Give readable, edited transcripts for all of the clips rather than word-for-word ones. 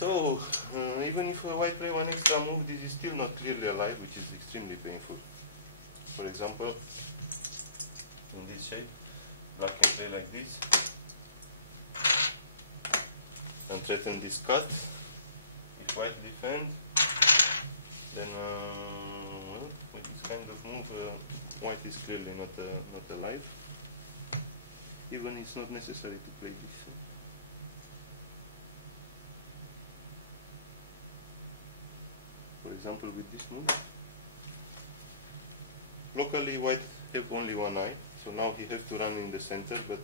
So, even if white play one extra move, this is still not clearly alive, which is extremely painful. For example, in this shape, black can play like this and threaten this cut. If white defend, then well, with this kind of move, white is clearly not alive. Even it's not necessary to play this. For example, with this move, locally white have only one eye, so now he has to run in the center, but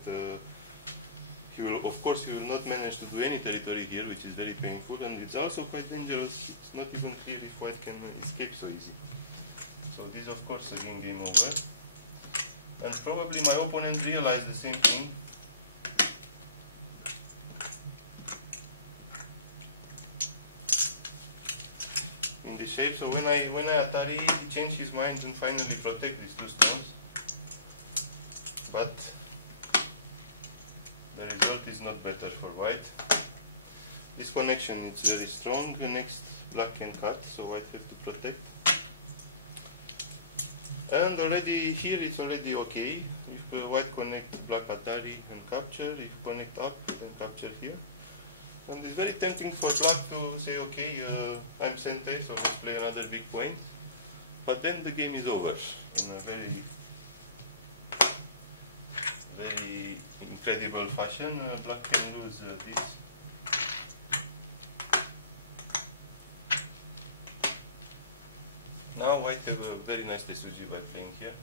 he will, of course, he will not manage to do any territory here, which is very painful, and it's also quite dangerous. It's not even clear if white can escape so easy. So this, of course, again game over. And probably my opponent realized the same thing. In the shape, so when I Atari, he changed his mind and finally protect these two stones. But the result is not better for white. This connection is very strong. The next black can cut, so white have to protect. And already here it's already okay. If white connect black Atari and capture, if connect up, then capture here. And it's very tempting for black to say, okay, I'm Sente, so let's play another big point. But then the game is over in a very incredible fashion. Black can lose this. Now white have a very nice SUG by playing here.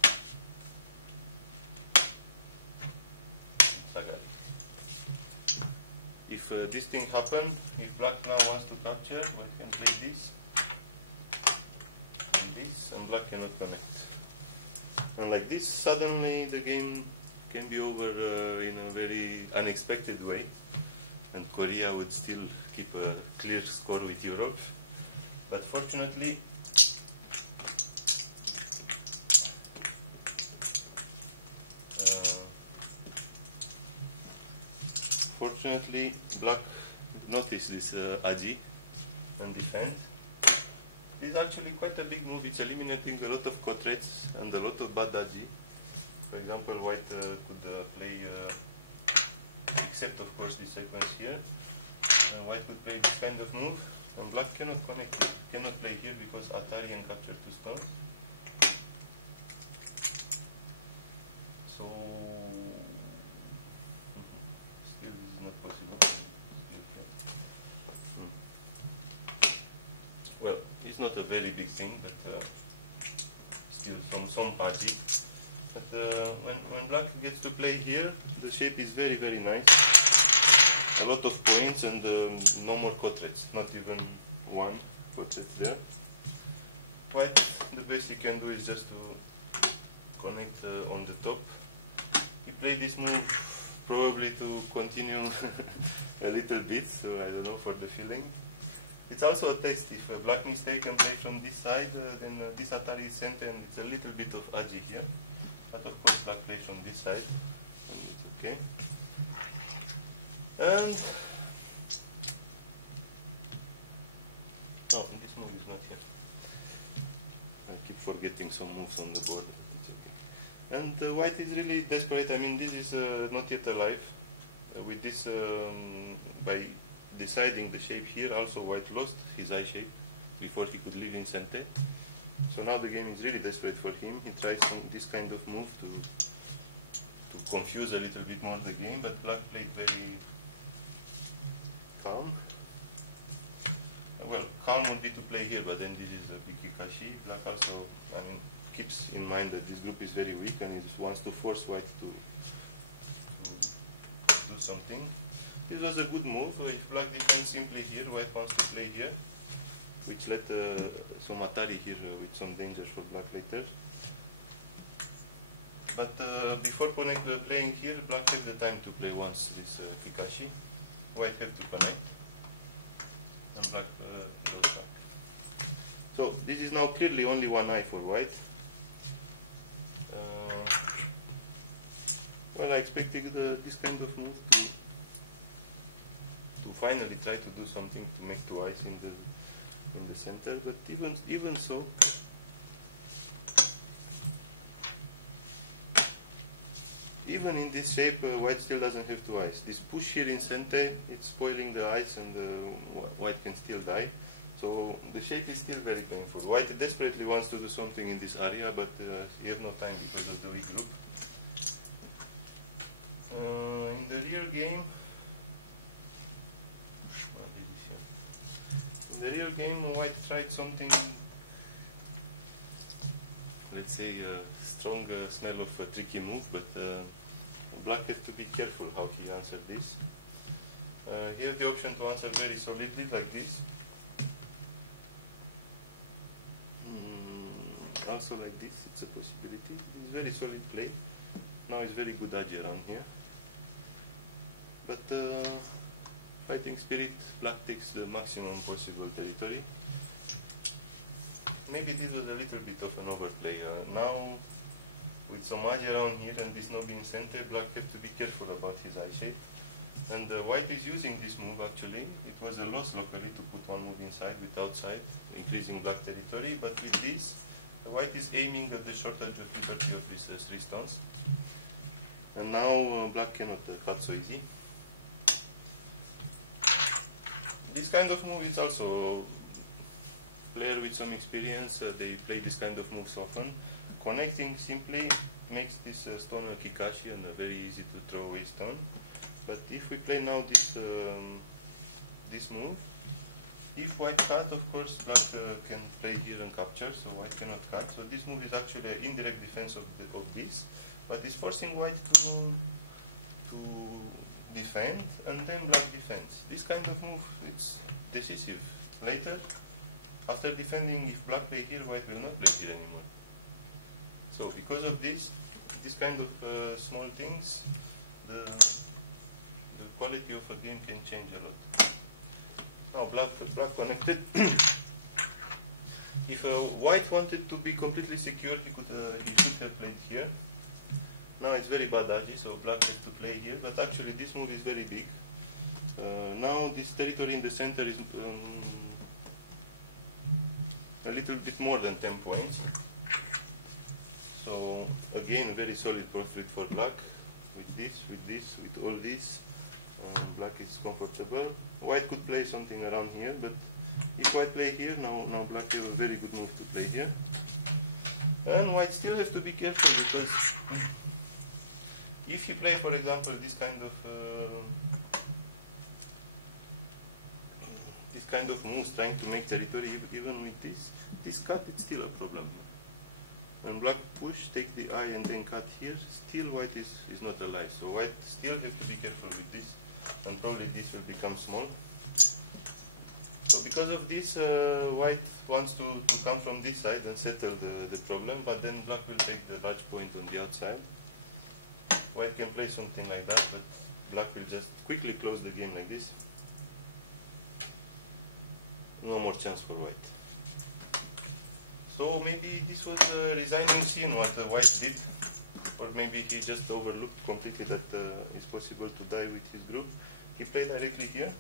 If this thing happen, if black now wants to capture, white can play this and this, and black cannot connect. And like this, suddenly the game can be over in a very unexpected way, and Korea would still keep a clear score with Europe. But fortunately, black noticed this Aji and defend. This is actually quite a big move. It's eliminating a lot of quadrets and a lot of bad Aji. For example, white could play, except of course this sequence here. White could play this kind of move, and black cannot connect it. Cannot play here because Atari and capture two stones. So still this is not possible. Well, it's not a very big thing, but still some Aji. But when black gets to play here, the shape is very, very nice. A lot of points and no more quadrets, not even one quadret there. White, the best he can do is just to connect on the top. He played this move probably to continue a little bit, so I don't know, for the feeling. It's also a test. If a black mistake and play from this side, then this Atari is center and it's a little bit of Aji here. But of course black plays from this side, and it's okay. And no, this move is not here. I keep forgetting some moves on the board, but it's okay. And white is really desperate. I mean, this is not yet alive. With this, by deciding the shape here, also white lost his eye shape before he could live in Sente. So now the game is really desperate for him. He tries this kind of move to confuse a little bit more the game, but black played very calm. Well, calm would be to play here, but then this is a big Kikashi. Black also, I mean, keeps in mind that this group is very weak and he wants to force white to do something. This was a good move. If black defends simply here, white wants to play here, which led some Atari here with some danger for black later. But before playing here, black has the time to play once this Kikashi. White have to connect, and black goes back. So this is now clearly only one eye for white. Well, I expected this kind of move to finally try to do something to make two eyes in the center, but even so, even in this shape, white still doesn't have two eyes. This push here in center, it's spoiling the eyes, and white can still die. So the shape is still very painful. White desperately wants to do something in this area, but he has no time because of the weak group. In the rear game, white tried something, let's say, strong smell of a tricky move, but black has to be careful how he answered this. He has the option to answer very solidly like this. Also like this, it's a possibility. It's very solid play. Now it's very good agi around here. But fighting spirit, black takes the maximum possible territory. Maybe this was a little bit of an overplay. Now, with some agi around here and this knob in center, black have to be careful about his eye shape. And white is using this move actually. It was a loss locally to put one move inside with outside, increasing black territory. But with this, white is aiming at the shortage of liberty of these 3 stones. And now black cannot cut so easy. This kind of move is also player with some experience. They play this kind of moves often. Connecting simply makes this stone a kikashi and a very easy to throw away stone. But if we play now this move, if white cut, of course, black can play here and capture, so white cannot cut. So this move is actually an indirect defense of this, but it's forcing white to defend, and then black defends. This kind of move, it's decisive. Later, after defending, if black play here, white will not play here anymore. So because of this kind of small things, the quality of a game can change a lot. Now black connected. If white wanted to be completely secure, he could have played here. Now it's very bad agi, so black has to play here, but actually this move is very big. Now this territory in the center is a little bit more than 10 points. So again, very solid profit for black. With all this, black is comfortable. White could play something around here, but if white play here, now black have a very good move to play here. And white still has to be careful, because if you play, for example, this kind of moves, trying to make territory, even with this cut, it's still a problem. When black push, take the eye and then cut here, still white is not alive. So white still has to be careful with this, and probably this will become small. So because of this, white wants to come from this side and settle the problem, but then black will take the large point on the outside. White can play something like that, but black will just quickly close the game like this. No more chance for white. So maybe this was a resigning scene what white did, or maybe he just overlooked completely that it's possible to die with his group. He played directly here,